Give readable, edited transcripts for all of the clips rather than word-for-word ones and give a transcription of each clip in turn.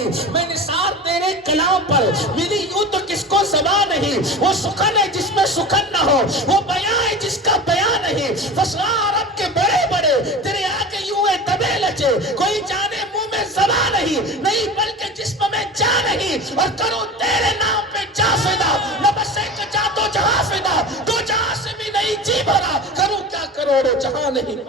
نہیں، میں نثار تیرے کلام پر، ملی یوں تو کس کو زبان نہیں، وہ سخن ہے جس میں سخن نہ ہو، وہ بیان ہے جس کا بیان نہیں، فسرا عرب کے بڑے بڑے تیرے آگے یوں ہے دبے لچے، کوئی جانے منہ میں زبان نہیں بلکہ جسم میں جا نہیں، اور کروں تیرے نام پہ جا فدا، نہ بسے جا تو جہاں فدا، تو جہاں سے بھی نہیں جی بھرا، کروں کیا کروڑوں جہاں نہیں۔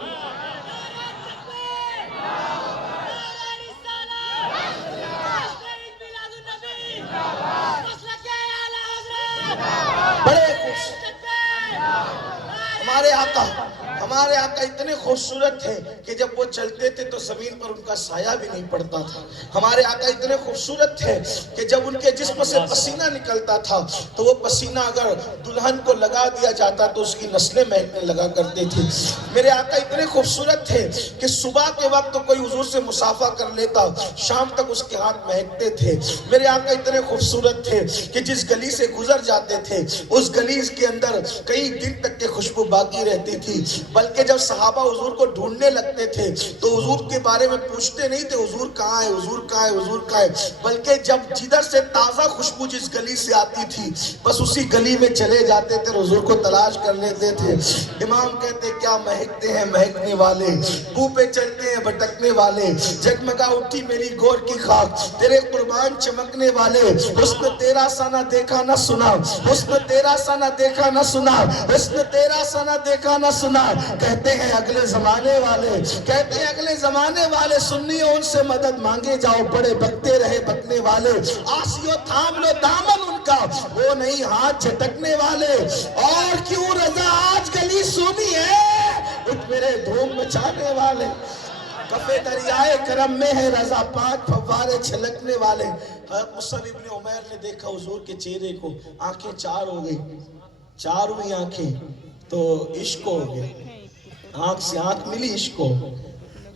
بڑے خوش ہمارے آقا اتنے خوبصورت تھے کہ جب وہ چلتے تھے تو زمین پر ان کا سایہ بھی نہیں پڑتا تھا۔ ہمارے آقا اتنے خوبصورت تھے کہ جب ان کے جسم سے پسینہ نکلتا تھا تو وہ پسینہ اگر دلہن کو لگا دیا جاتا تو اس کی نسلیں مہکنے لگا کرتے تھے۔ میرے آقا اتنے خوبصورت تھے کہ صبح کے وقت کوئی حضور سے مصافحہ کر لیتا، شام تک اس کے ہاتھ مہکتے تھے۔ میرے آقا اتنے خوبصورت تھے کہ جس گلی سے گزر جاتے تھے اس گلی کے اندر کئی دن تک کے خوشبو باقی رہتی تھی، بلکہ جب صحابہ حضور کو ڈھونڈنے لگتے تھے تو حضور کے بارے میں پوچھتے نہیں تھے حضور کہاں ہے، حضور کہاں ہے، حضور کہاں ہے، بلکہ جب جدھر سے تازہ خوشبو جس گلی سے آتی تھی بس اسی گلی میں چلے جاتے تھے، حضور کو تلاش کر لیتے تھے۔ امام کہتے کیا مہکتے ہیں مہکنے والے، بو پہ چلتے ہیں بھٹکنے والے، جگمگا اٹھی میری گور کی خاک، تیرے قربان چمکنے والے، حسن تیرا سا نہ دیکھا نہ سنا، حسن تیرا سا نہ دیکھا نہ سنا، حسن تیرا سا نہ دیکھا نہ سنا۔ کہتے ہیں اگلے زمانے والے، کہتے ہیں اگلے زمانے والے، سنیو ان سے مدد مانگے جاؤ، بڑے بکتے رہے بکنے والے، آسیو تھام لو دامن ان کا، وہ نہیں ہاتھ جھٹکنے والے۔ اور کیوں رضا آج گلی سونی ہے، اٹھ میرے دھوم مچانے والے، کفے دریائے کرم میں ہے رضا پاک فوارے چھلکنے والے۔ حضرت مصعب ابن عمیر نے دیکھا حضور کے چہرے کو، آنکھیں چار ہو گئی، چار ہوئی آنکھیں تو عشق ہو گیا، آنکھ سے آنکھ ملی عشق ہو،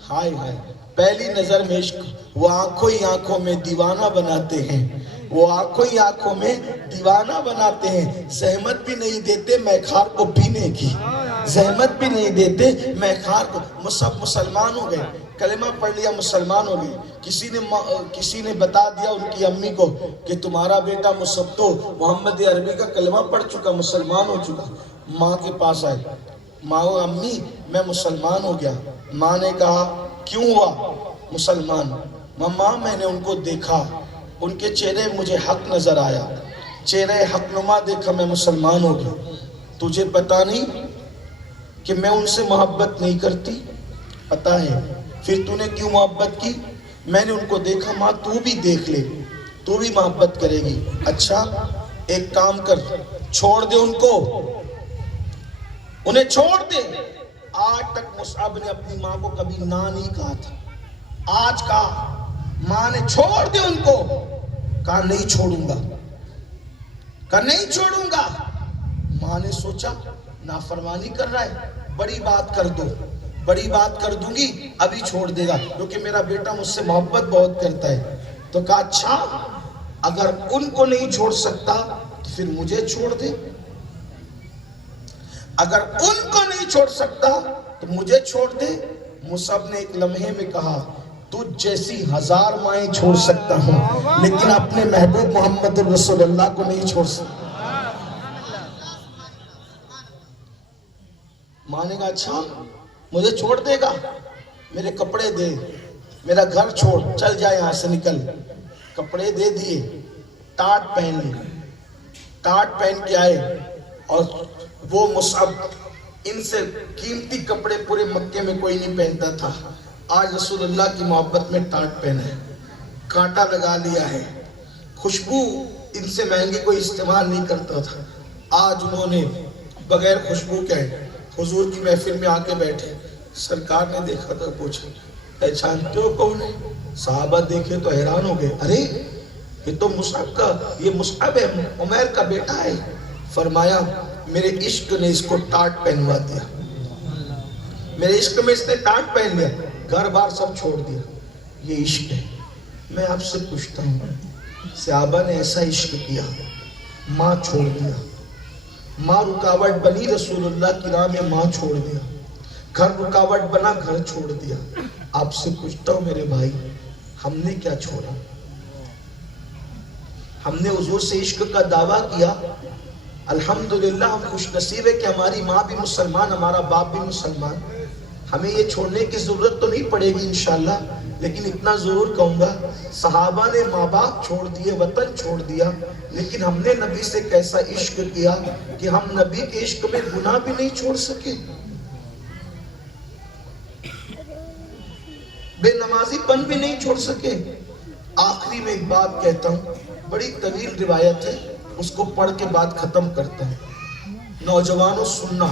ہائے ہائے پہلی نظر میں عشق، وہ آنکھوں ہی آنکھوں میں دیوانہ بناتے ہیں، وہ آنکھوں ہی آنکھوں میں دیوانہ بناتے ہیں، زحمت بھی نہیں دیتے میخار کو پینے کی، زحمت بھی نہیں دیتے میخار کو۔ مصعب مسلمان ہو گئے، کلمہ پڑھ لیا مسلمان ہو گئے، کسی نے بتا دیا ان کی امی کو کہ تمہارا بیٹا مصعب تو محمد عربی کا کلمہ پڑھ چکا، مسلمان ہو چکا۔ ماں کے پاس آئے، ماں امی میں مسلمان ہو گیا۔ ماں نے کہا کیوں ہوا مسلمان؟ ماں میں نے ان کو دیکھا، ان کے چہرے مجھے حق نظر آیا، چہرے حق نما دیکھا، میں مسلمان ہو گیا۔ تجھے پتا نہیں کہ میں ان سے محبت نہیں کرتی؟ پتا ہے، پھر تو نے کیوں محبت کی؟ میں نے ان کو دیکھا۔ ماں تو بھی دیکھ لے، تو بھی محبت کرے گی۔ اچھا ایک کام کر، چھوڑ دے ان کو، انہیں چھوڑ دے۔ آج تک مصعب نے اپنی ماں کو کبھی نہ نہیں کہا تھا، آج کہا ماں نے چھوڑ دے ان کو، کہا نہیں چھوڑوں گا، کہا نہیں چھوڑوں گا۔ ماں نے سوچا نافرمانی کر رہا ہے، بڑی بات کر دو، بڑی بات کر دوں گی ابھی چھوڑ دے گا، کیونکہ میرا بیٹا مجھ سے محبت بہت کرتا ہے۔ تو کہا اچھا اگر ان کو نہیں چھوڑ سکتا تو پھر مجھے چھوڑ دے، اگر ان کو نہیں چھوڑ سکتا تو مجھے چھوڑ دے۔ مصعب نے ایک لمحے میں کہا تجھ جیسی ہزار مائیں چھوڑ سکتا ہوں لیکن اپنے محبوب محمد رسول اللہ کو نہیں چھوڑ سکتا۔ ماں نے کہا اچھا مجھے چھوڑ دے گا، میرے کپڑے دے، میرا گھر چھوڑ، چل جائے یہاں سے نکل۔ کپڑے دے دیے، ٹاٹ پہن لی، ٹاٹ پہن کے آئے، اور وہ مصعب ان سے قیمتی کپڑے پورے مکے میں کوئی نہیں پہنتا تھا، آج رسول اللہ کی محبت میں ٹاٹ پہنا ہے، کانٹا لگا لیا ہے، خوشبو ان سے مہنگی کوئی استعمال نہیں کرتا تھا، آج انہوں نے بغیر خوشبو کے حضور کی محفل میں آ کے بیٹھے۔ سرکار نے دیکھا تو پوچھا پہچانتے ہو کون ہے؟ صحابہ دیکھے تو حیران ہو گئے، ارے یہ تو مصعب ہے، عمیر کا بیٹا ہے۔ فرمایا میرے عشق نے اس کو ٹاٹ پہنوا دیا، میرے عشق میں اس نے ٹاٹ پہن لیا، گھر بار سب چھوڑ دیا، یہ عشق ہے۔ میں آپ سے پوچھتا ہوں صحابہ نے ایسا عشق کیا، ماں چھوڑ دیا، ماں رکاوٹ بنی رسول اللہ کی راہ میں، ماں چھوڑ دیا، گھر رکاوٹ بنا، گھر چھوڑ دیا۔ آپ سے پوچھتا ہوں میرے بھائی ہم نے کیا چھوڑا؟ ہم نے حضور سے عشق کا دعویٰ کیا، الحمدللہ ہم خوش نصیب ہے کہ ہماری ماں بھی مسلمان، ہمارا باپ بھی مسلمان. ہمیں یہ چھوڑنے کی ضرورت تو نہیں پڑے گی انشاءاللہ، لیکن اتنا ضرور کہوں گا صحابہ نے ماں باپ چھوڑ دیے، وطن چھوڑ دیا، لیکن ہم نے نبی سے کیسا عشق کیا کہ ہم نبی کے عشق میں گناہ بھی نہیں چھوڑ سکے، بے نمازی پن بھی نہیں چھوڑ سکے. آخری میں ایک بات کہتا ہوں، بڑی طویل روایت ہے، اس کو پڑھ کے بات ختم کرتا ہوں. نوجوانوں سننا،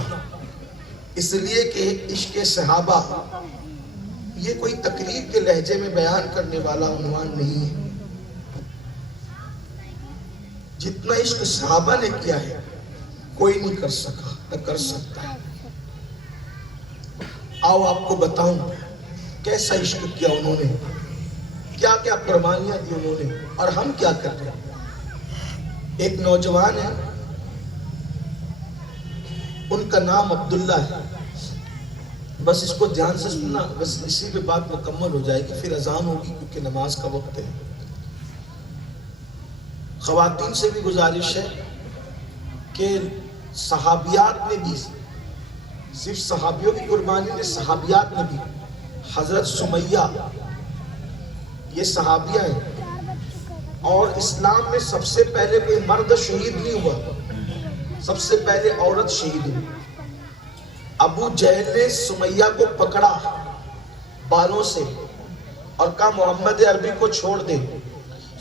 اس لیے کہ عشق صحابہ یہ کوئی تقریر کے لہجے میں بیان کرنے والا عنوان نہیں ہے. جتنا عشق صحابہ نے کیا ہے کوئی نہیں کر سکا نہ کر سکتا. آؤ آپ کو بتاؤں کیسا عشق کیا انہوں نے، کیا کیا قربانیاں دی انہوں نے، اور ہم کیا کر رہے ہیں. ایک نوجوان ہے، ان کا نام عبداللہ ہے. بس اس کو دھیان سے سننا، بس اسی پہ بات مکمل ہو جائے گی، پھر اذان ہوگی کیونکہ نماز کا وقت ہے. خواتین سے بھی گزارش ہے کہ صحابیات نے بھی، صرف صحابیوں کی قربانی نے، صحابیات نے بھی، حضرت سمیہ یہ صحابیہ ہے، اور اسلام میں سب سے پہلے کوئی مرد شہید نہیں ہوا، سب سے پہلے عورت شہید ہوئی. ابو جہل نے سمیہ کو پکڑا بالوں سے اور کہا محمد عربی کو چھوڑ دے.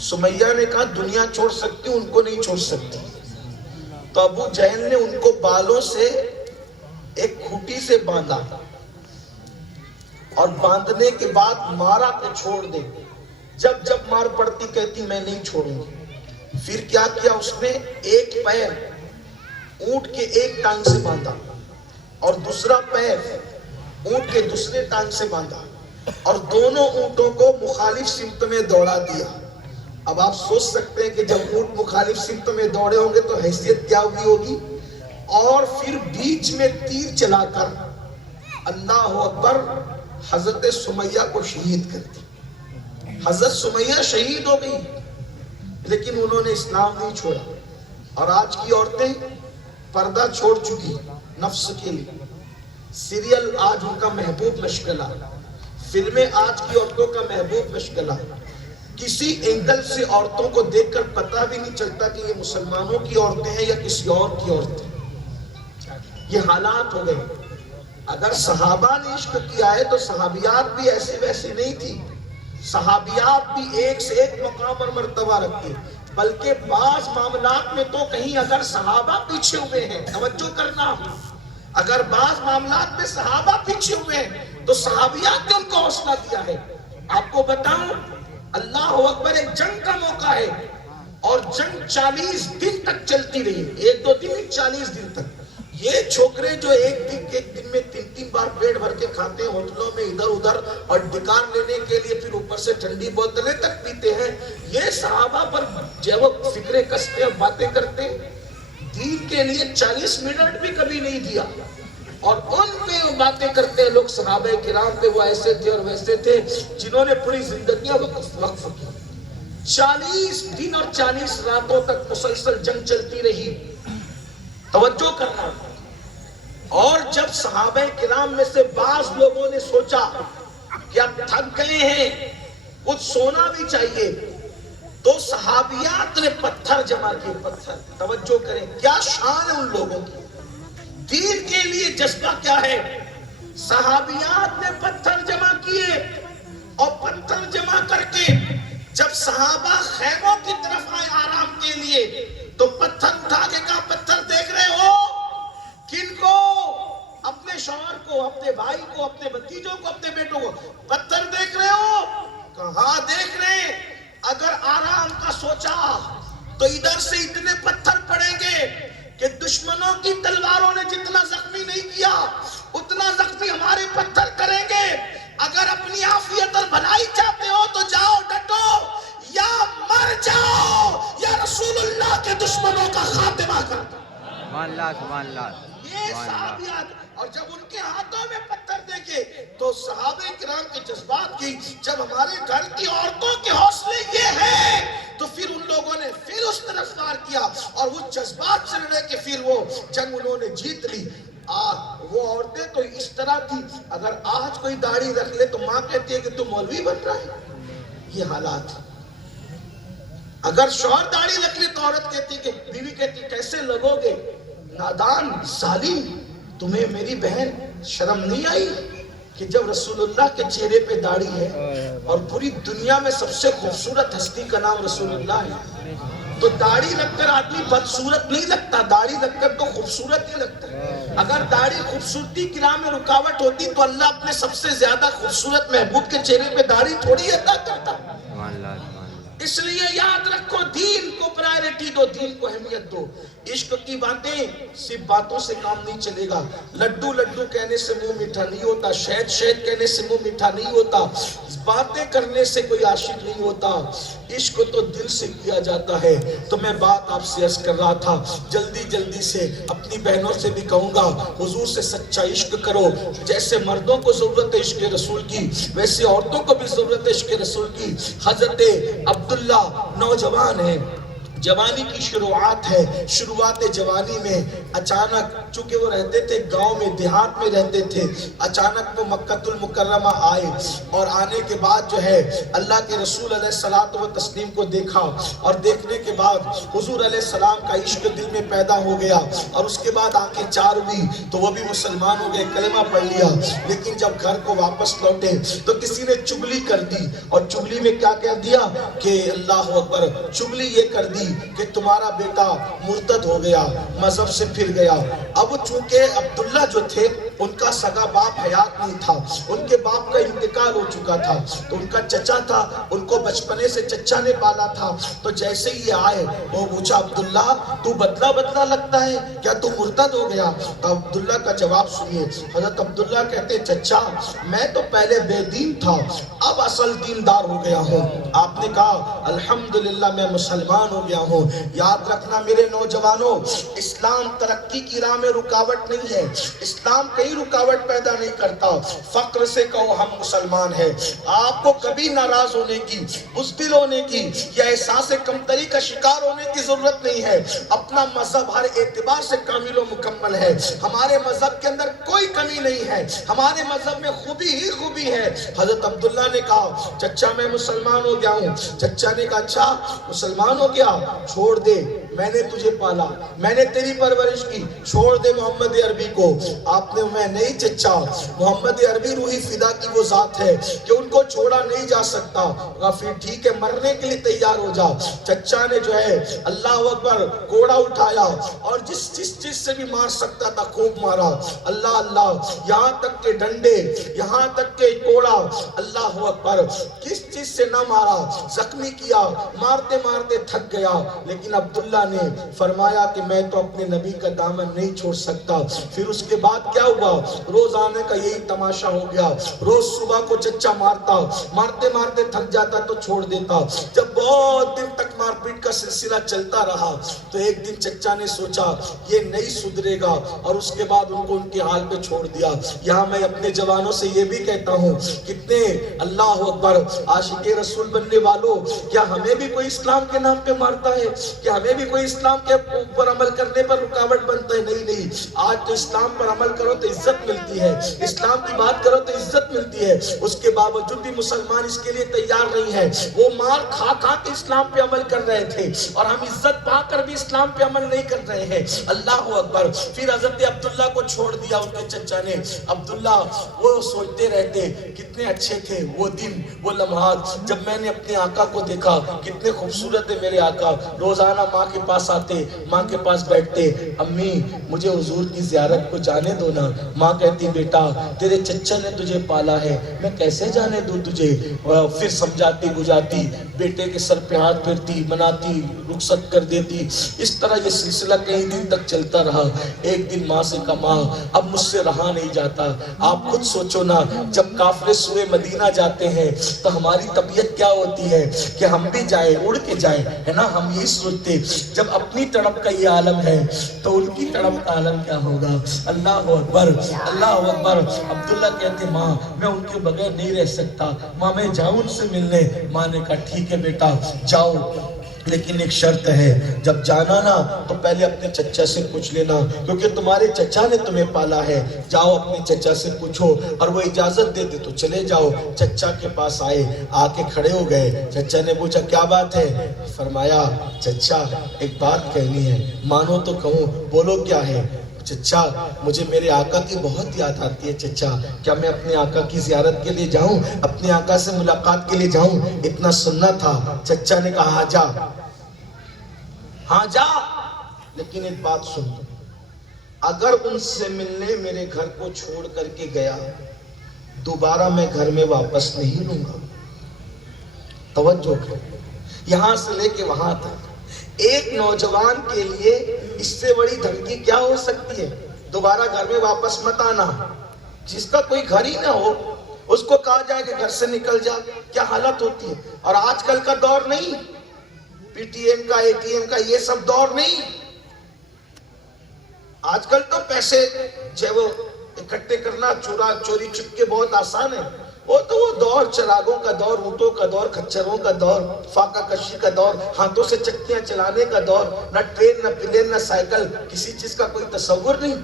سمیہ نے کہا دنیا چھوڑ سکتی ہوں، ان کو نہیں چھوڑ سکتی. تو ابو جہل نے ان کو بالوں سے ایک کھوٹی سے باندھا اور باندھنے کے بعد مارا کہ چھوڑ دے. جب جب مار پڑتی کہتی میں نہیں چھوڑوں گی. پھر کیا کیا اس نے، ایک پیر اونٹ کے ایک ٹانگ سے باندھا اور دوسرا پیر اونٹ کے دوسرے ٹانگ سے باندھا اور دونوں اونٹوں کو مخالف سمت میں دوڑا دیا. اب آپ سوچ سکتے ہیں کہ جب اونٹ مخالف سمت میں دوڑے ہوں گے تو حیثیت کیا ہوئی ہوگی. اور پھر بیچ میں تیر چلا کر اللہ اکبر حضرت سمیہ کو شہید کر دی. حضرت سمیہ شہید ہو گئی، لیکن انہوں نے اسلام نہیں چھوڑا. اور آج کی عورتیں پردہ چھوڑ چکی نفس کے لیے. سیریل آج ان کا محبوب مشغلہ، فلمیں آج کی عورتوں کا محبوب مشغلہ. کسی اینگل سے عورتوں کو دیکھ کر پتہ بھی نہیں چلتا کہ یہ مسلمانوں کی عورتیں ہیں یا کسی اور کی عورتیں. یہ حالات ہو گئے. اگر صحابہ نے عشق کیا ہے تو صحابیات بھی ایسے ویسے نہیں تھی. صحابیات بھی ایک سے ایک مقام اور مرتبہ رکھتے، بلکہ بعض معاملات میں تو کہیں اگر صحابہ پیچھے ہوئے ہیں، توجہ کرنا، اگر بعض معاملات میں صحابہ پیچھے ہوئے ہیں تو صحابیات نے ان کو حوصلہ دیا ہے. آپ کو بتاؤں اللہ اکبر، ایک جنگ کا موقع ہے اور جنگ 40 دن تک چلتی رہی. ایک دو دن نہیں، 40 دن تک. یہ چھوکرے جو ایک دن میں 3 بار پیٹ بھر کے کھاتے ہیں ہوٹلوں میں ادھر ادھر اور ڈکار لینے کے لیے، پھر اوپر سے ٹھنڈی بوتلیں تک پیتے ہیں، یہ صحابہ پر جب وہ فکریں کستے اور باتیں کرتے، دین کے لیے 40 منٹ بھی کبھی نہیں دیا. اور ان پہ باتیں کرتے ہیں لوگ. صحابہ کرام پہ وہ ایسے تھے اور ویسے تھے جنہوں نے پوری زندگیاں وقف کی. 40 دن اور 40 راتوں تک مسلسل جنگ چلتی رہی. توجہ کرنا. اور جب صحابہ کرام میں سے بعض لوگوں نے سوچا کہ اب تھک گئے ہیں، کچھ سونا بھی چاہیے، تو صحابیات نے پتھر جمع کیے. پتھر، توجہ کریں کیا شان ہے ان لوگوں کی. دین کے لیے جذبہ کیا ہے. صحابیات نے پتھر جمع کیے اور پتھر جمع کر کے جب صحابہ خیموں کی طرف آئے آرام کے لیے تو پتھر اٹھا کے کہا پتھر دیکھ رہے ہو؟ کن کو؟ اپنے شوہر کو، اپنے بھائی کو، اپنے بھتیجوں کو، اپنے بیٹوں کو. پتھر دیکھ رہے ہو؟ کہاں دیکھ رہے ہیں. اگر آرام کا سوچا تو ادھر سے اتنے پتھر پڑیں گے کہ دشمنوں کی تلواروں نے جتنا زخمی نہیں کیا اتنا زخمی ہمارے پتھر کریں گے. اگر اپنی عافیت اور بھلائی چاہتے ہو تو جاؤ ڈٹو، یا مر جاؤ یا رسول اللہ کے دشمنوں کا خاتمہ کر دو. سبحان اللہ. یہ صحابیات. اور جب ان کے ہاتھوں میں پتھر دیکھے تو صحابہ کرام کے جذبات کی، جب ہمارے گھر کی عورتوں کے حوصلے یہ ہیں تو پھر ان لوگوں نے پھر پھر وہ جنگ انہوں نے جیت لی۔ وہ عورتیں تو اس طرح تھی، اگر آج کوئی داڑھی رکھ لے تو ماں کہتی ہے کہ تو مولوی بن رہا ہے۔ یہ حالات، اگر شوہر داڑھی رکھ لے تو عورت کہتی کہ بیوی کہتی کیسے لگو گے، نادان ظالم، تمہیں میری بہن شرم نہیں آئی کہ جب رسول اللہ کے چہرے پہ داڑھی ہے اور پوری دنیا میں سب سے خوبصورت ہستی کا نام رسول اللہ ہے، تو داڑھی رکھ کر آدمی بدصورت نہیں لگتا، داڑھی رکھ کر تو خوبصورت ہی لگتا ہے۔ اگر داڑھی خوبصورتی کی راہ میں رکاوٹ ہوتی تو اللہ اپنے سب سے زیادہ خوبصورت محبوب کے چہرے پہ داڑھی تھوڑی عطا کرتا۔ اس لیے یاد رکھو، دین کو پرائرٹی دو، دین کو اہمیت دو۔ عشق کی باتیں صرف باتوں سے کام نہیں چلے گا، لڈو لڈو کہنے سے منہ میٹھا نہیں ہوتا، شہد شہد کہنے سے منہ میٹھا نہیں ہوتا، باتیں کرنے سے کوئی عاشق نہیں ہوتا، عشق تو دل سے کیا جاتا ہے۔ تو میں بات آپ سے عرض کر رہا تھا، جلدی جلدی سے اپنی بہنوں سے بھی کہوں گا حضور سے سچا عشق کرو۔ جیسے مردوں کو ضرورت ہے عشق رسول کی، ویسے عورتوں کو بھی ضرورت ہے عشق رسول کی۔ حضرت عبداللہ نوجوان ہیں، جوانی کی شروعات ہے، شروعات جوانی میں اچانک، چونکہ وہ رہتے تھے گاؤں میں، دیہات میں رہتے تھے، اچانک وہ مکہ المکرمہ آئے، اور آنے کے بعد جو ہے اللہ کے رسول علیہ الصلوۃ والتسلیم کو دیکھا، اور دیکھنے کے بعد حضور علیہ السلام کا عشق دل میں پیدا ہو گیا، اور اس کے بعد آنکھیں چار ہوئی تو وہ بھی مسلمان ہو گئے، کلمہ پڑھ لیا۔ لیکن جب گھر کو واپس لوٹے تو کسی نے چگلی کر دی، اور چگلی میں کیا کہہ دیا کہ اللہ اکبر، چگلی یہ کر دی کہ تمہارا بیٹا مرتد ہو گیا، مذہب سے پھر گیا۔ اب چونکہ عبداللہ جو تھے ان کا سگا باپ حیات نہیں تھا، ان کے باپ کا انتقال ہو چکا تھا، تو ان کا چچا تھا، ان کو بچپنے سے چچا نے پالا تھا۔ تو جیسے ہی آئے وہ پوچھا عبداللہ تو بدلا بدلا لگتا ہے کیا، تو مرتد ہو گیا؟ تو عبداللہ کا جواب سنیے، حضرت عبداللہ کہتے چچا میں تو پہلے بے دین تھا، اب اصل دیندار ہو گیا ہوں۔ آپ نے کہا الحمدللہ میں مسلمان ہو گیا ہوں۔ یاد رکھنا میرے نوجوانوں، اسلام ترقی کی راہ میں رکاوٹ نہیں ہے، اسلام کہیں رکاوٹ پیدا نہیں کرتا۔ فخر سے کہو ہم مسلمان ہیں، آپ کو کبھی ناراض ہونے کی، بزدل ہونے کی یا احساس کمتری کا شکار ہونے کی ضرورت نہیں ہے۔ اپنا مذہب ہر اعتبار سے کامل و مکمل ہے، ہمارے مذہب کے اندر کوئی کمی نہیں ہے، ہمارے مذہب میں خوبی ہی خوبی ہے۔ حضرت عبداللہ نے کہا چچا میں مسلمان ہو گیا ہوں۔ چچا نے کہا اچھا مسلمان ہو گیا، چھوڑ دے، میں نے تجھے پالا، میں نے تیری پرورش کی، چھوڑ دے محمد عربی کو۔ آپ نے میں نہیں چچا، محمد عربی روحی فدا کی وہ ذات ہے کہ ان کو چھوڑا نہیں جا سکتا۔ پھر ٹھیک ہے مرنے کے لیے تیار ہو جا۔ چچا نے جو ہے اللہ اکبر کوڑا اٹھایا اور جس چیز سے بھی مار سکتا تھا خوب مارا، اللہ اللہ، یہاں تک کہ ڈنڈے، یہاں تک کہ کوڑا، اللہ اکبر، کس چیز سے نہ مارا، زخمی کیا، مارتے مارتے تھک گیا۔ لیکن عبداللہ نے فرمایا کہ میں تو اپنے نبی کا دامن نہیں چھوڑ سکتا۔ پھر اس کے بعد کیا ہوا، روز آنے کا یہی تماشا ہو گیا، روز صبح کو چچا مارتا، مارتے مارتے تھک جاتا تو چھوڑ دیتا۔ جب بہت دن تک مار پیٹ کا سلسلہ چلتا رہا تو ایک دن چچا نے سوچا یہ نہیں سدھرے گا، اور اس کے بعد ان کو ان کے حال پہ چھوڑ دیا۔ یہاں میں اپنے جوانوں سے یہ بھی کہتا ہوں، کتنے اللہ اکبر عاشق رسول بننے والوں، کیا ہمیں بھی کوئی اسلام کے نام پہ مارتا ہے؟ کیا ہمیں بھی کوئی اسلام کے اوپر عمل کرنے پر رکاوٹ بنتا ہے؟ نہیں نہیں، آج تو اسلام پر عمل کرو تو عزت ملتی ہے، اسلام کی بات کرو تو عزت ملتی ہے۔ اس کے باوجود بھی مسلمان اس کے لیے تیار نہیں ہے۔ وہ مار کھا کھا کے اسلام پہ عمل کر رہے تھے، اور ہم عزت پا کر بھی اسلام پہ عمل نہیں کر رہے ہیں۔ اللہ اکبر۔ پھر حضرت عبداللہ کو چھوڑ دیا ان کے چچا نے۔ عبداللہ وہ سوچتے رہتے کتنے اچھے تھے وہ دن، وہ لمحات جب میں نے اپنے آقا کو دیکھا، کتنے خوبصورت ہے میرے آقا۔ روزانہ ماں کے پاس آتے، ماں کے پاس بیٹھتے، امی مجھے حضور کی زیارت کو جانے دو نا۔ ماں کہتی بیٹا تیرے چچا نے تجھے پالا ہے، میں کیسے جانے دوں تجھے؟ پھر سمجھاتی بجھاتی، بیٹے کے سر پہ ہاتھ پھیرتی، مناتی، رخصت کر دیتی۔ اس طرح یہ سلسلہ کئی دن تک چلتا رہا۔ ایک دن ماں سے کہا ماں اب مجھ سے رہا نہیں جاتا۔ آپ خود سوچو نا، جب قافلے سوئے مدینہ جاتے ہیں تو ہماری طبیعت کیا ہوتی ہے کہ ہم بھی جائیں، اڑ کے جائیں، ہے نا؟ ہم یہ سوچتے جب اپنی تڑپ کا یہ عالم ہے تو ان کی تڑپ کا عالم کیا ہوگا؟ اللہ اکبر، اللہ اکبر۔ عبداللہ کہتے ماں میں ان کے بغیر نہیں رہ سکتا، ماں میں جاؤں ان سے ملنے۔ ماں نے کہا ٹھیک ہے بیٹا جاؤ۔ لیکن ایک شرط ہے، جب جانا نا تو پہلے اپنے چچا سے پوچھ لینا، کیونکہ تمہارے چچا نے تمہیں پالا ہے۔ جاؤ اپنے چچا سے پوچھو، اور وہ اجازت دے دے تو چلے جاؤ۔ چچا کے پاس آئے، آ کے کھڑے ہو گئے۔ چچا نے پوچھا کیا بات ہے؟ فرمایا چچا ایک بات کہنی ہے، مانو تو کہوں، بولو کیا ہے؟ چچا مجھے میرے آقا کی بہت یاد آتی ہے چچا، کیا میں اپنے آقا کی زیارت کے لیے جاؤں، اپنے آقا سے ملاقات کے لیے جاؤں؟ اتنا سننا تھا۔ چچا نے کہا ہاں جا، ہاں جا، لیکن ایک بات سن، اگر ان سے ملنے میرے گھر کو چھوڑ کر کے گیا، دوبارہ میں گھر میں واپس نہیں لوں گا۔ توجہ کرو، یہاں سے لے کے وہاں تک ایک نوجوان کے لیے اس سے بڑی دھمکی کیا ہو سکتی ہے؟ دوبارہ گھر میں واپس مت آنا۔ جس کا کوئی گھر ہی نہ ہو اس کو کہا جائے کہ گھر سے نکل جا، کیا حالت ہوتی ہے؟ اور آج کل کا دور نہیں، پی ٹی ایم کا، اے ٹی ایم کا، یہ سب دور نہیں۔ آج کل تو پیسے جو وہ اکٹھے کرنا چوری چپکے بہت آسان ہے۔ وہ تو وہ دور چراغوں کا دور، اونٹوں کا دور، کچھروں کا دور، فاقہ کشی کا دور، ہاتھوں سے چکیاں چلانے کا دور، نہ ٹرین نہ پلین نہ سائیکل، کسی چیز کا کوئی تصور نہیں۔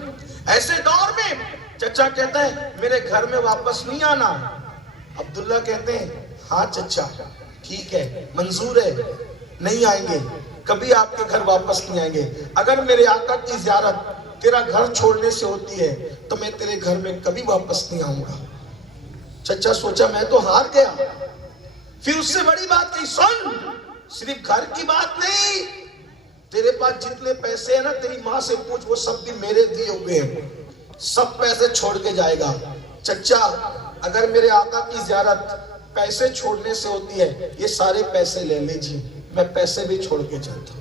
ایسے دور میں چچا کہتا ہے میرے گھر میں واپس نہیں آنا۔ عبداللہ کہتے ہیں ہاں چچا ٹھیک ہے، منظور ہے، نہیں آئیں گے، کبھی آپ کے گھر واپس نہیں آئیں گے۔ اگر میرے آقا کی زیارت تیرا گھر چھوڑنے سے ہوتی ہے تو میں تیرے گھر میں کبھی واپس نہیں آؤں گا۔ چچا سوچا میں تو ہار گیا۔ پھر اس سے بڑی بات کہی، سن، صرف گھر کی بات نہیں، تیرے پاس جتنے پیسے ہیں نا، تیری ماں سے پوچھ، وہ سب بھی میرے دیے ہوئے ہیں، سب پیسے چھوڑ کے جائے گا۔ چچا اگر میرے آقا کی زیارت پیسے چھوڑنے سے ہوتی ہے، یہ سارے پیسے لے لیجیے، میں پیسے بھی چھوڑ کے جاتا ہوں۔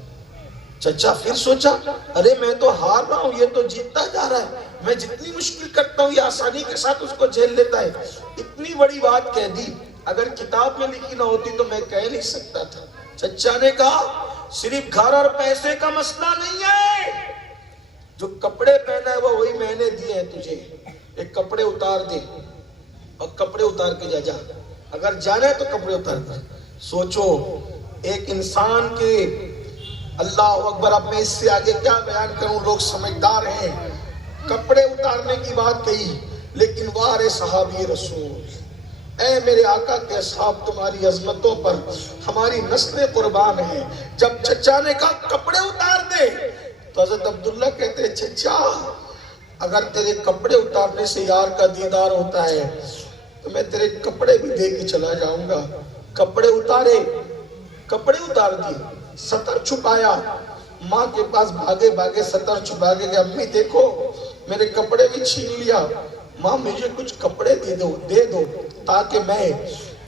چچا پھر سوچا ارے میں تو ہار رہا ہوں، یہ تو جیتتا جا رہا ہے، میں جتنی مشکل کرتا ہوں یہ آسانی کے ساتھ اس کو جھیل لیتا ہے۔ اتنی بڑی بات کہہ دی، اگر کتاب میں لکھی نہ ہوتی تو میں کہہ نہیں سکتا تھا۔ چچا نے کہا صرف گھر اور پیسے کا مسئلہ نہیں ہے، جو کپڑے پہنا ہے وہ وہی میں نے دیے ہیں تجھے، ایک کپڑے اتار دے اور کپڑے اتار کے جا، اگر جانا ہے تو کپڑے اتار کر۔ سوچو ایک انسان کے، اللہ اکبر، اب میں اس سے آگے کیا بیان کروں، لوگ سمجھدار ہیں، کپڑے اتارنے کی بات کہی، لیکن وارے صحابی رسول، اے میرے آقا کے اصحاب، تمہاری عظمتوں پر ہماری نسلیں قربان ہیں۔ جب چچا نے کہا کپڑے اتار دے تو حضرت عبداللہ کہتے ہیں چچا اگر تیرے کپڑے اتارنے سے یار کا دیدار ہوتا ہے تو میں تیرے کپڑے بھی دے کے چلا جاؤں گا۔ کپڑے اتارے، کپڑے اتار دیے، سطر چھپایا، ماں کے پاس بھاگے بھاگے سطر چھپا کے کہ امی دیکھو میرے کپڑے بھی چھین لیا، ماں مجھے کچھ کپڑے دے دو تاکہ میں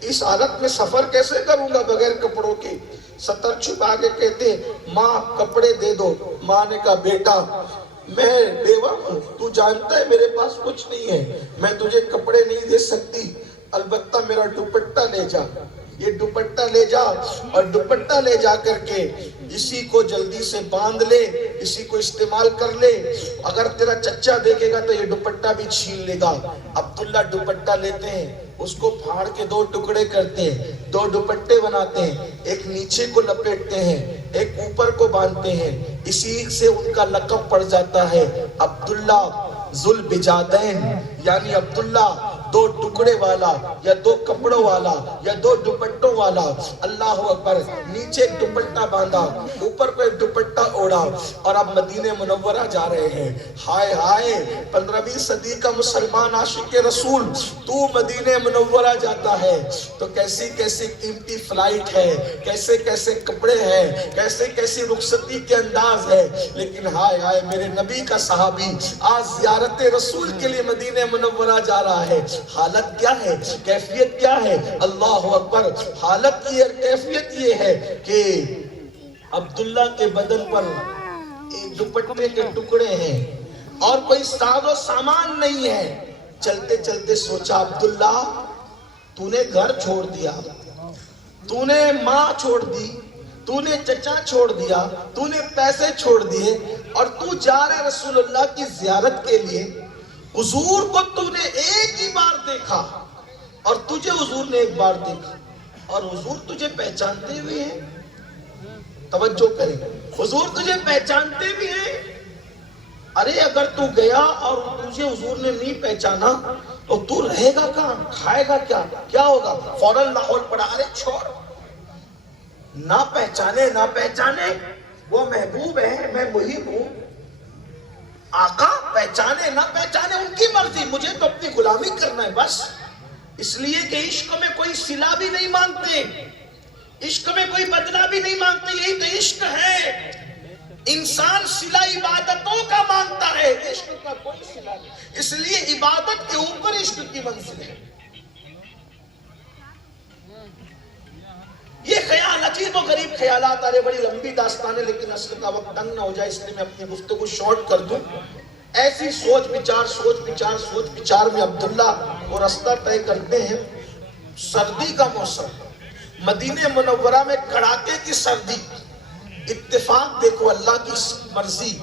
اس حالت میں سفر کیسے کروں گا بغیر کپڑوں کے۔ سطر چھپا کے کہتے ماں کپڑے دے دو۔ ماں نے کہا بیٹا میں بیوہ ہوں، تو جانتا ہے میرے پاس کچھ نہیں ہے، میں تجھے کپڑے نہیں دے سکتی، البتہ میرا دوپٹہ لے جا، یہ دوپٹہ لے جا، اور دوپٹہ لے جا کر کے اسی کو جلدی سے باندھ لے، اسی کو استعمال کر لے، اگر تیرا چچا دیکھے گا تو یہ دوپٹہ بھی چھین لے گا۔ عبداللہ دوپٹہ لیتے ہیں، اس کو پھاڑ کے دو ٹکڑے کرتے ہیں، دو دوپٹے بناتے ہیں، ایک نیچے کو لپیٹتے ہیں، ایک اوپر کو باندھتے ہیں، اسی سے ان کا لقب پڑ جاتا ہے عبداللہ ذو البجادین، یعنی عبداللہ دو ٹکڑے والا، یا دو کپڑوں والا، یا دو دوپٹوں والا۔ اللہ اکبر، نیچے ایک دوپٹہ باندھا، اوپر کو ایک دوپٹہ اوڑا، اور اب مدینہ منورہ جا رہے ہیں۔ ہائے ہائے، 15ویں صدی کا مسلمان عاشق رسول، تو مدینہ منورہ جاتا ہے تو کیسی کیسی قیمتی فلائٹ ہے، کیسے کیسے کپڑے ہیں، کیسے کیسی رخصتی کے انداز ہے، لیکن ہائے ہائے میرے نبی کا صحابی آج زیارت رسول کے لیے مدینہ منورہ جا رہا ہے۔ حالت کیا ہے، کیفیت کیا ہے؟ اللہ اکبر، حالت کی کیفیت یہ ہے کہ عبداللہ کے بدن پر ایک دوپٹے کے ٹکڑے ہیں اور کوئی ساز و سامان نہیں ہے۔ چلتے چلتے سوچا عبداللہ تو نے گھر چھوڑ دیا، تو نے ماں چھوڑ دی، تو نے چچا چھوڑ دیا، تو نے پیسے چھوڑ دیے، اور تو جا رہے رسول اللہ کی زیارت کے لیے۔ حضور کو تو نے ایک ہی بار دیکھا اور تجھے حضور نے ایک بار دیکھا، اور حضور تجھے پہچانتے ہوئے ہیں۔ توجہ کریں، حضور تجھے پہچانتے بھی ہیں. ارے اگر تو گیا اور تجھے حضور نے نہیں پہچانا تو تو رہے گا کہاں، کھائے گا کیا، کیا ہوگا؟ فوراً لاہور پڑا، ارے چھوڑ، نہ پہچانے نہ پہچانے وہ محبوب ہے، میں محب ہوں. آقا پہچانے نہ پہچانے ان کی مرضی، مجھے تو اپنی غلامی کرنا ہے بس. اس لیے کہ عشق میں کوئی صلہ بھی نہیں مانگتے، عشق میں کوئی بدلہ بھی نہیں مانگتے. یہی تو عشق ہے. انسان صلہ عبادتوں کا مانگتا ہے، عشق کا کوئی صلہ نہیں. اس لیے عبادت کے اوپر عشق کی منزل ہے. یہ خیال عجیب و غریب خیالات آ رہے، بڑی لمبی داستان ہے لیکن اصل کا وقت تنگ نہ ہو جائے اس لیے میں اپنی گفتگو شارٹ کر دوں. ایسی سوچ بچار میں عبداللہ وہ راستہ طے کرتے ہیں. سردی کا موسم، مدینہ منورہ میں کڑاکے کی سردی. اتفاق دیکھو اللہ کی مرضی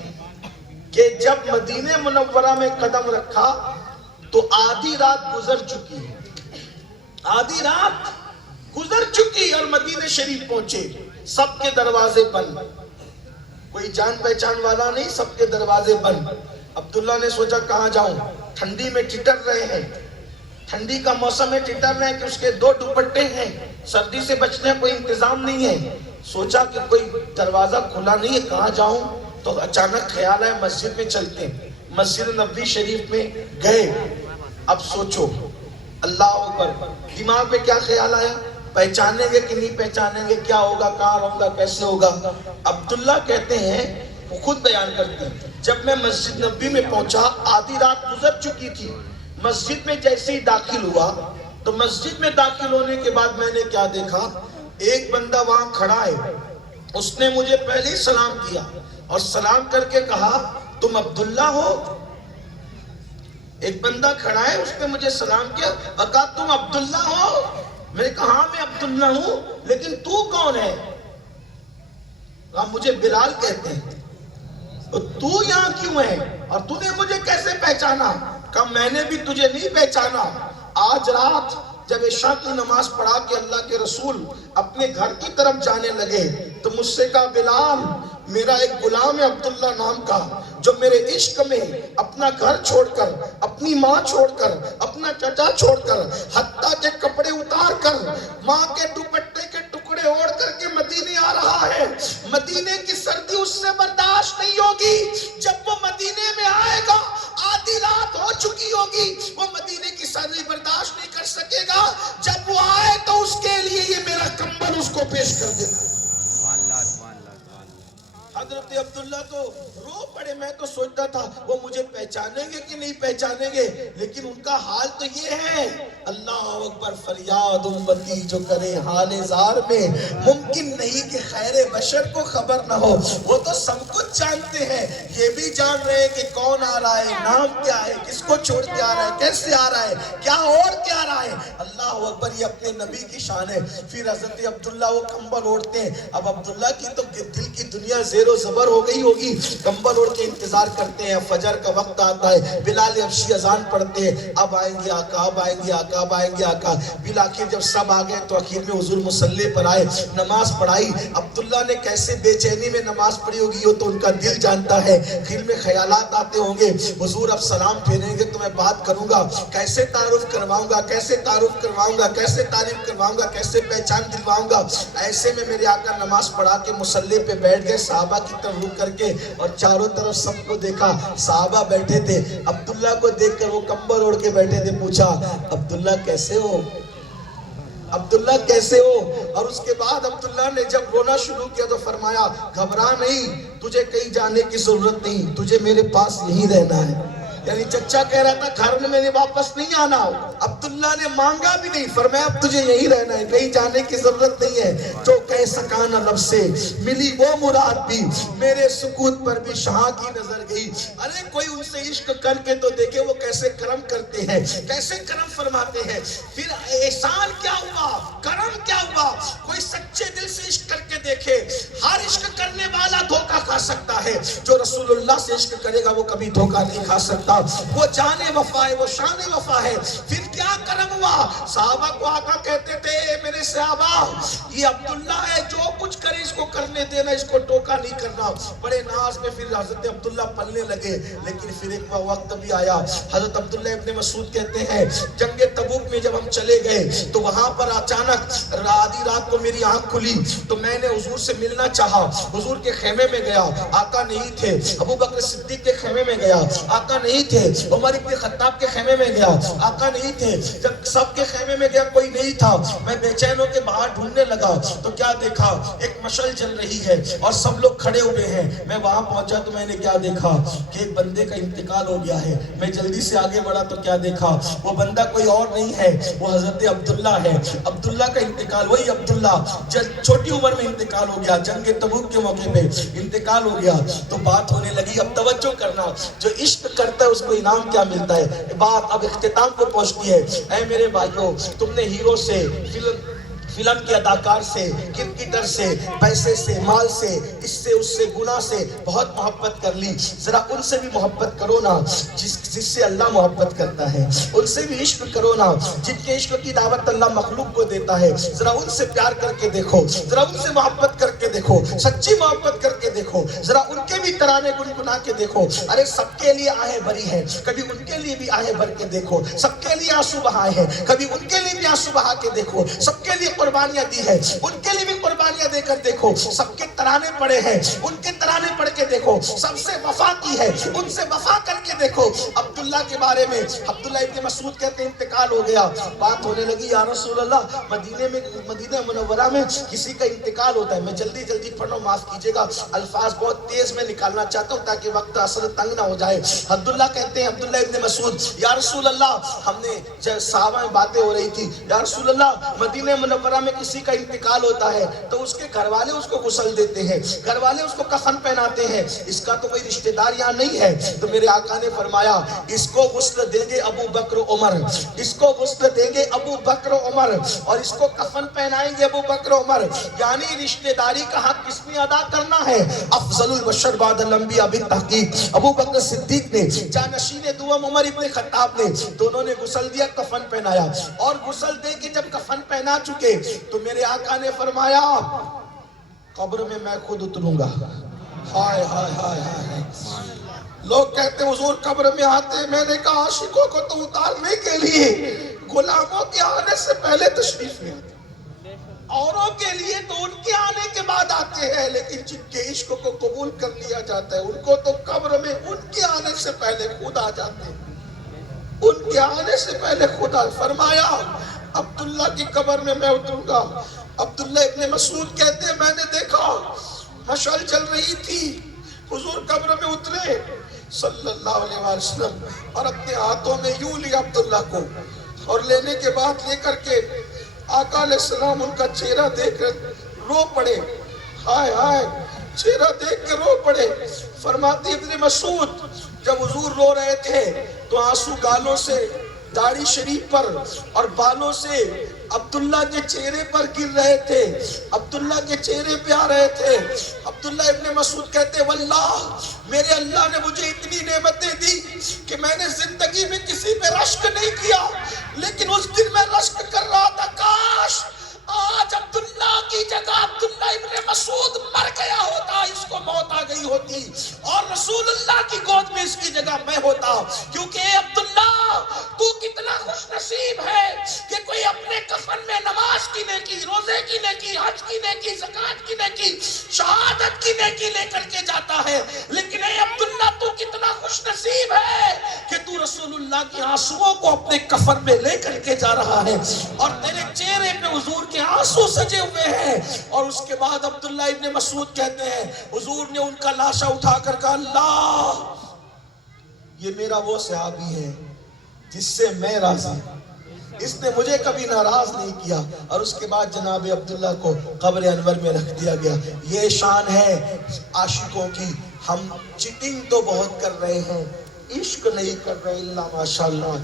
کہ جب مدینہ منورہ میں قدم رکھا تو آدھی رات گزر چکی، آدھی رات گزر چکی اور مدینہ شریف پہنچے. سب کے دروازے بند، کوئی جان پہچان والا نہیں، سب کے دروازے بند. عبداللہ نے سوچا کہاں جاؤں، ٹھنڈی میں ٹٹر رہے ہیں، ٹھنڈی کا موسم ہے، ٹٹر رہے ہیں کہ اس کے 2 دوپٹے ہیں، سردی سے بچنے کوئی انتظام نہیں ہے. سوچا کہ کوئی دروازہ کھلا نہیں ہے، کہاں جاؤں. تو اچانک خیال ہے مسجد میں چلتے ہیں. مسجد نبوی شریف میں گئے. اب سوچو اللہ اکبر، دماغ میں کیا خیال آیا، پہچانیں گے کہ نہیں پہچانیں گے، کیا ہوگا، کہاں رہوں گا، کیسے ہوگا. عبداللہ کہتے ہیں، وہ خود بیان کرتے ہیں، جب میں مسجد نبوی میں پہنچا آدھی رات گزر چکی تھی. مسجد میں جیسے ہی داخل ہوا تو مسجد میں داخل ہونے کے بعد میں نے کیا دیکھا، ایک بندہ وہاں کھڑا ہے. اس نے مجھے پہلے ہی سلام کیا اور سلام کر کے کہا تم عبداللہ ہو. ایک بندہ کھڑا ہے، اس نے مجھے سلام کیا اور کہا تم عبداللہ ہو. میں نے کہا میں عبداللہ ہوں، لیکن تو کون ہے؟ کہا مجھے بلال کہتے ہیں. تو یہاں کیوں ہے اور تو نے مجھے کیسے پہچانا؟ کہا میں نے بھی تجھے نہیں پہچانا. آج رات جب عشاء کی نماز پڑھا کے اللہ کے رسول اپنے گھر کی طرف جانے لگے تو مجھ سے کہا بلال میرا ایک غلام ہے عبداللہ نام کا، جو میرے عشق میں اپنا گھر چھوڑ کر، اپنی ماں چھوڑ کر، اپنا چچا چھوڑ کر، حتیٰ کے کپڑے اتار کر، ماں کے دوپٹے کے ٹکڑے اوڑھ کر کے مدینے آ رہا ہے. مدینے کی سردی اس سے برداشت نہیں ہوگی. جب وہ مدینے میں آئے گا آدھی رات ہو چکی ہوگی، وہ مدینے کی سردی برداشت نہیں کر سکے گا. جب وہ آئے تو اس کے لیے یہ میرا کمبل اس کو پیش کر دینا. حضرت عبداللہ تو رو پڑے. میں تو سوچتا تھا وہ مجھے پہچانیں گے کہ نہیں پہچانیں گے، لیکن ان کا حال تو یہ ہے. اللہ اکبر، فریاد امتی جو کرے حال زار میں، ممکن نہیں کہ خیر بشر کو خبر نہ ہو. وہ تو سب کچھ جانتے ہیں، یہ بھی جان رہے ہیں کہ کون آ رہا ہے، نام کیا ہے، کس کو چھوڑ کے آ رہا ہے، کیسے آ رہا ہے، کیا اور کیا آ رہا ہے. اللہ اکبر، یہ اپنے نبی کی شان ہے. پھر حضرت عبداللہ وہ کمبل اوڑھتے ہیں. اب عبداللہ کی تو دل کی دنیا زیر و زبر ہو گئی ہوگی. کمبل اوڑھ کے انتظار کرتے ہیں. فجر کا وقت آتا ہے، بلال حبشی اذان پڑھتے ہیں، اب آئیں گے آقا، اب آئیں گے آقا، اب آئیں گے آقا. بالآخر جب سب آ گئے تو آخر میں حضور مصلی پر آئے، نماز پڑھائی. عبداللہ نے کیسے بے چینی میں نماز پڑھی ہوگی وہ تو ان کا دل جانتا ہے. دل میں خیالات آتے ہوں گے، حضور اب سلام پھیریں گے تو میں بات کروں گا، کیسے تعارف کرواؤں گا، کیسے تعارف کرواؤں گا، کیسے تعریف کرواؤں گا، کیسے پہچان دلواؤں گا. ایسے میں میرے آقا نماز پڑھا کے مصلی پہ بیٹھ گئے. صحابہ کی طرف رک کر کے اور چاروں طرف سب کو دیکھا، صحابہ بیٹھے تھے. عبداللہ کو دیکھ کر وہ کمبل اوڑھ کے بیٹھے تھے. پوچھا عبداللہ کیسے ہو، عبداللہ کیسے ہو. اور اس کے بعد عبداللہ نے جب رونا شروع کیا تو فرمایا گھبرا نہیں، تجھے کہیں جانے کی ضرورت نہیں، تجھے میرے پاس یہیں رہنا ہے. یعنی چچا کہہ رہا تھا گھر میں میرے واپس نہیں آنا. عبداللہ نے مانگا بھی نہیں، فرمایا اب تجھے یہیں رہنا ہے، کہیں جانے کی ضرورت نہیں ہے. جو کہہ سکا نہ لب سے ملی وہ مراد بھی، میرے سکوت پر بھی شاہ کی نظر گئی. ارے کوئی ان سے عشق کر کے تو دیکھے وہ کیسے کرم کرتے ہیں، کیسے کرم فرماتے ہیں. پھر احسان کیا ہوا، کرم کیا ہوا. کوئی سچے دل سے عشق کر کے دیکھے. ہر عشق کرنے والا دھوکہ کھا سکتا ہے، جو رسول اللہ سے عشق کرے گا وہ کبھی دھوکہ نہیں کھا سکتا. وہ جان وفا ہے، وہ شان وفا ہے. پھر کیا کرم ہوا. صحابہ کو آقا کہتے تھے میرے صحابہ یہ عبداللہ ہے، جو کچھ کرے اس کو کرنے ٹوکنے دینا, اس کو ٹوکا نہیں کرنا. بڑے ناز میں پھر حضرت عبداللہ پلنے لگے. لیکن پھر ایک وقت بھی آیا, حضرت عبداللہ ابن مسعود کہتے ہیں جنگ تبوک میں جب ہم چلے گئے تو وہاں پر اچانک آدھی رات کو میری آنکھ کھلی تو میں نے حضور سے ملنا چاہا. حضور کے خیمے میں گیا, آقا نہیں تھے. ابو بکر صدیق کے خیمے میں گیا, آقا نہیں تھے. عمر ابن خطاب کے خیمے میں گیا, آقا نہیں تھے. جب سب کے خیمے میں گیا کوئی نہیں تھا. میں بے چین ہو کے باہر ڈھونڈنے لگا تو کیا دیکھا, ایک مشعل جل رہی ہے اور سب لوگ کھڑے ہوئے ہیں. میں وہاں پہنچا تو میں نے کیا دیکھا کہ ایک بندے کا انتقال ہو گیا ہے. میں جلدی سے آگے بڑھا تو کیا دیکھا, وہ بندہ کوئی اور نہیں ہے, وہ حضرت عبداللہ ہے. عبداللہ کا انتقال, وہی عبداللہ چھوٹی عمر میں انتقال ہو گیا, جنگ تبوک کے موقع پہ انتقال ہو گیا. تو بات ہونے لگی, اب توجہ کرنا, جو عشق کرتا ہے اس کو انعام کیا ملتا ہے. بات اب اختتام کو پہنچتی ہے. اے میرے بھائیوں, تم نے ہیرو سے, فلم کے اداکار سے, کرکٹر سے, پیسے سے, مال سے, اس سے گناہ سے بہت محبت کر لی. ذرا ان سے بھی محبت کرو نا جس سے اللہ محبت کرتا ہے. ان سے بھی عشق کرو نا جن کے عشق کی دعوت اللہ مخلوق کو دیتا ہے. ذرا ان سے پیار کر کے دیکھو, ذرا ان سے محبت کر کے دیکھو, سچی محبت کر کے دیکھو. ذرا ان کے بھی ترانے گنگنا کے دیکھو. ارے سب کے لیے آہیں بھری ہیں, کبھی ان کے لیے بھی آہیں بھر کے دیکھو. سب کے لیے آنسو بہائے ہیں, کبھی ان کے لیے بھی آنسو بہا کے دیکھو. سب کے لیے قربانیاں دی ہے, ان کے لیے بھی قربانیاں دے کر دیکھو. سب کے ترانے پڑے ہیں, ان کے ترانے پڑھ کے دیکھو. سب سے وفا کی ہے, ان سے وفا کر کے دیکھو. عبداللہ کے بارے میں عبداللہ ابن مسعود کہتے ہیں انتقال ہو گیا. بات ہونے لگی, یا رسول اللہ, مدینہ منورہ میں کسی کا انتقال ہوتا ہے. میں جلدی پڑھ رہا ہوں, معاف کیجئے گا, الفاظ بہت تیز میں نکالنا چاہتا ہوں تاکہ وقت اصل تنگ نہ ہو جائے. عبداللہ کہتے ہیں, عبداللہ ابن مسعود, یا رسول اللہ, ہم نے جب صحابہ میں باتیں ہو رہی تھی, یا رسول اللہ, مدینہ منورہ میں کسی کا انتقال ہوتا ہے تو اس کے گھر والے اس کو غسل دیتے ہیں, گھر والے اس کو کفن پہناتے ہیں. اس کا تو کوئی رشتہ دار یہاں نہیں ہے. تو میرے آقا نے فرمایا, اس کو غسل دیں گے ابو بکر عمر, اس کو غسل دیں گے ابو بکر عمر, اور اس کو کفن پہنائیں گے ابو بکر عمر. یعنی رشتہ داری کا حق کس نے ادا کرنا ہے؟ افضل البشر بعد الانبیاء بالتحقیق ابو بکر صدیق نے, جانشین دوم عمر ابن خطاب نے, دونوں نے غسل دیا, کفن پہنایا. اور غسل دے کے جب کفن پہنا چکے تو میرے آقا نے فرمایا, قبر میں میں خود اتروں گا. ہائے ہائے ہائے ہائے. لوگ کہتے حضور قبر میں آتے. میں نے کہا عاشقوں کو تو اتارنے کے لیے غلاموں کے آنے سے پہلے تشریف لے آتے, اوروں کے لیے تو ان کے آنے کے بعد آتے ہیں. لیکن جن کے عشق کو قبول کر لیا جاتا ہے ان کو تو قبر میں ان کے آنے سے پہلے خود آ جاتے ہیں, ان کے آنے سے پہلے خود آ. فرمایا عبداللہ کی قبر میں میں اتروں گا. عبداللہ ابن مسعود کہتے ہیں, میں نے دیکھا مشعل چل رہی تھی, حضور قبر میں اترے صلی اللہ علیہ وسلم, اور اپنے ہاتھوں میں یوں لیا عبداللہ کو, اور لینے کے بعد لے کر کے آقا علیہ السلام ان کا چہرہ دیکھ کر رو پڑے. ہائے ہائے, چہرہ دیکھ کر رو پڑے. فرماتی ابن مسعود, جب حضور رو رہے تھے تو آنسو گالوں سے, داڑھی شریف پر اور بالوں سے عبداللہ کے چہرے پر گر رہے تھے, عبداللہ کے چہرے پہ آ رہے تھے. عبداللہ ابن مسعود کہتے, واللہ میرے اللہ نے مجھے اتنی نعمتیں دی کہ میں نے زندگی میں کسی پہ رشک نہیں کیا, لیکن اس دن میں رشک کر رہا تھا, کاش آج عبداللہ کی جگہ عبداللہ ابن مسعود مر گیا ہوتا, اس کو موت آ گئی ہوتی, اور رسول اللہ کی گود میں اس کی جگہ میں ہوتا. کیونکہ اے عبداللہ, تو کتنا خوش نصیب ہے کہ کوئی اپنے کفن میں نماز کی نیکی, روزے کی نیکی, حج کی نیکی, زکات کی نیکی, شہادت کی نیکی لے کر کے جاتا ہے. لیکن اے عبداللہ, تو کتنا خوش نصیب ہے کہ تو رسول اللہ کی آنسوؤں کو اپنے کفن میں لے کر کے جا رہا ہے, اور تیرے چہرے پہ حضور کے آنسو سجے ہوئے ہیں. اور اس کے بعد عبداللہ ابن مسعود کہتے ہیں, حضور نے ان کا لاشا اٹھا کر کہا, اللہ, یہ میرا وہ صحابی ہے جس سے میں راضی, اس نے مجھے کبھی ناراض نہیں کیا. اور اس کے بعد جناب عبداللہ کو قبر انور میں رکھ دیا گیا. یہ شان ہے عاشقوں کی. ہم چیٹنگ تو بہت کر رہے ہیں, عشق نہیں کر رہے اللہ ماشاءاللہ.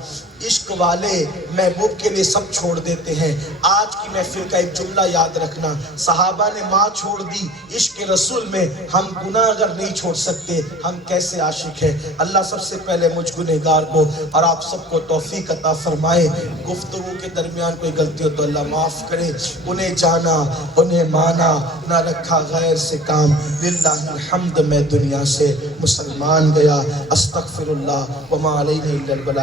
عشق والے محبوب کے لیے سب چھوڑ دیتے ہیں. آج کی محفل کا ایک جملہ یاد رکھنا, صحابہ نے ماں چھوڑ دی, عشق رسول میں ہم گناہ اگر نہیں چھوڑ سکتے ہم کیسے عاشق ہیں. اللہ سب سے پہلے مجھ گنہگار کو اور آپ سب کو توفیق عطا فرمائے. گفتگو کے درمیان کوئی غلطی ہو تو اللہ معاف کرے. انہیں جانا انہیں مانا, نہ رکھا غیر سے کام. للہ الحمد میں دنیا سے مسلمان گیا. استغفر اللہ وما علینا الا البلاغ.